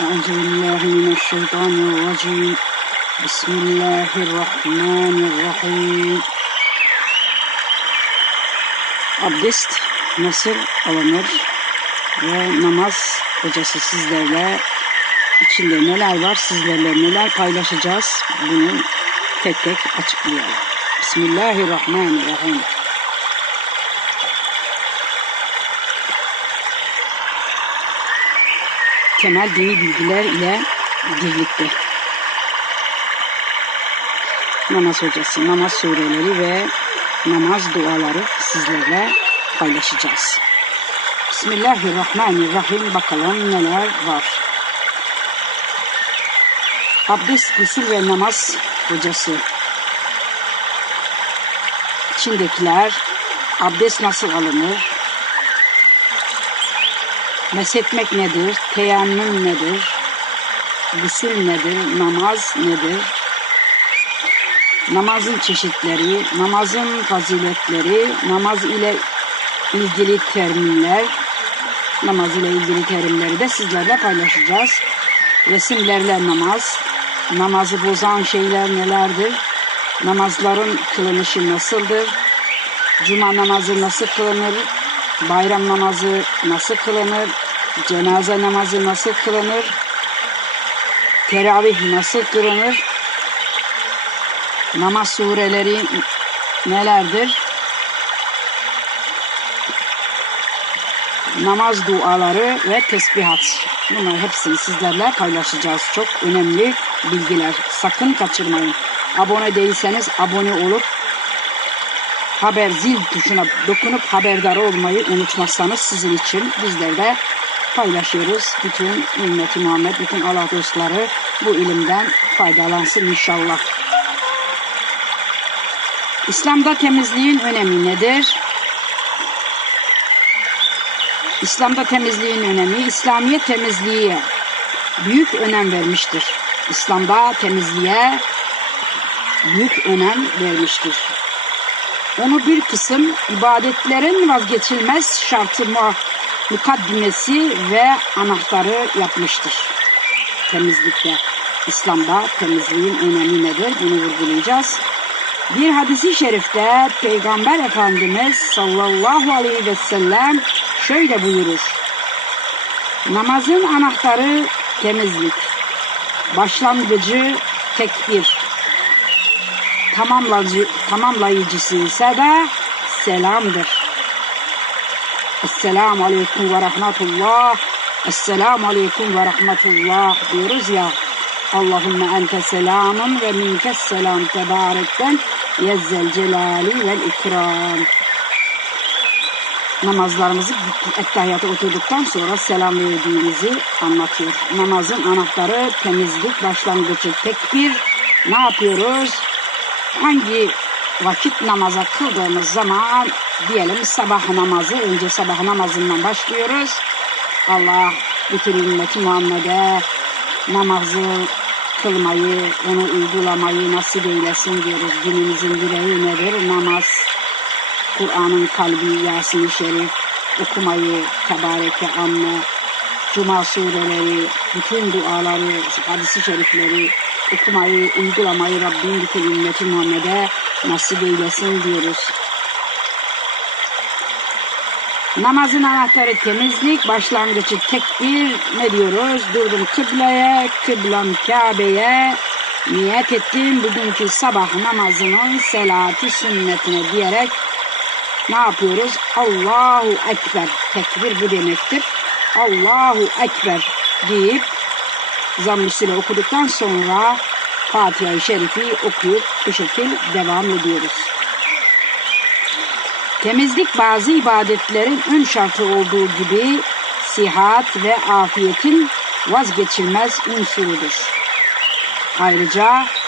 أعوذ بالله من الشيطان الرجيم بسم الله الرحمن الرحيم Abdest nasıl alınır ve namaz hocası sizlerle içinde neler var sizlerle neler paylaşacağız bunu tek tek açıklayalım. Bismillahirrahmanirrahim. Temel dini bilgiler ile birlikte. Namaz hocası, namaz sureleri ve namaz duaları sizlerle paylaşacağız. Bismillahirrahmanirrahim. Bakalım neler var. Abdest, gusül ve namaz hocası. İçindekiler abdest nasıl alınır? Mesetmek nedir? Teyemmüm nedir? Gusül nedir? Namaz nedir? Namazın çeşitleri, namazın faziletleri, namaz ile ilgili terimler, namaz ile ilgili terimleri de sizlerle paylaşacağız. Resimlerle namaz, namazı bozan şeyler nelerdir? Namazların kılınışı nasıldır? Cuma namazı nasıl kılınır? Bayram namazı nasıl kılınır? Cenaze namazı nasıl kılınır? Teravih nasıl kılınır? Namaz sureleri nelerdir? Namaz duaları ve tesbihat. Bunları hepsini sizlerle paylaşacağız. Çok önemli bilgiler. Sakın kaçırmayın. Abone değilseniz abone olup haber zil tuşuna dokunup haberdar olmayı unutmazsanız sizin için bizler de paylaşıyoruz. Bütün ümmeti Muhammed, bütün Allah dostları bu ilimden faydalansın inşallah. İslam'da temizliğin önemi nedir? İslam'da temizliğin önemi, İslamiyet temizliğe büyük önem vermiştir. İslam'da temizliğe büyük önem vermiştir. Onu bir kısım ibadetlerin vazgeçilmez şartı mukaddimesi ve anahtarı yapmıştır. Temizlikte. İslam'da temizliğin önemi nedir? Bunu vurgulayacağız. Bir hadisi şerifte Peygamber Efendimiz sallallahu aleyhi ve sellem şöyle buyurur. Namazın anahtarı temizlik. Başlangıcı tekbir tamamlayıcı, tamamlayıcısı ise de selamdır. Esselamu Aleyküm ve Rahmetullah. Esselamu Aleyküm ve Rahmetullah diyoruz ya. Allahümme ente selamun ve minkes selam tebarekten yezzel celali vel ikram. Namazlarımızı ettehiyata oturduktan sonra selam verdiğimizi anlatıyor. Namazın anahtarı temizlik, başlangıcı tekbir. Ne yapıyoruz? Hangi vakit namaza kıldığımız zaman diyelim sabah namazı önce sabah namazından başlıyoruz. Allah bütün ümmeti Muhammed'e namazı kılmayı, onu uygulamayı nasip eylesin diyoruz. Dinimizin direği nedir? Namaz. Kur'an'ın kalbi, Yasin-i Şerif, okumayı, tebareke anne, Cuma sureleri, bütün duaları, hadisi şerifleri, okumayı, uygulamayı Rabbim bütün ümmeti Muhammed'e nasip eylesin diyoruz. Namazın anahtarı temizlik, başlangıcı tekbir ne diyoruz? Durdum kıbleye, kıblam Kabe'ye, niyet ettim bugünkü sabah namazının selati sünnetine diyerek ne yapıyoruz? Allahu Ekber. Tekbir bu demektir. Allahu Ekber deyip zamm-ı okuduktan sonra Fatiha-i Şerif'i okuyup bu şekil devam ediyoruz. Temizlik bazı ibadetlerin ön şartı olduğu gibi sihat ve afiyetin vazgeçilmez unsurudur. Ayrıca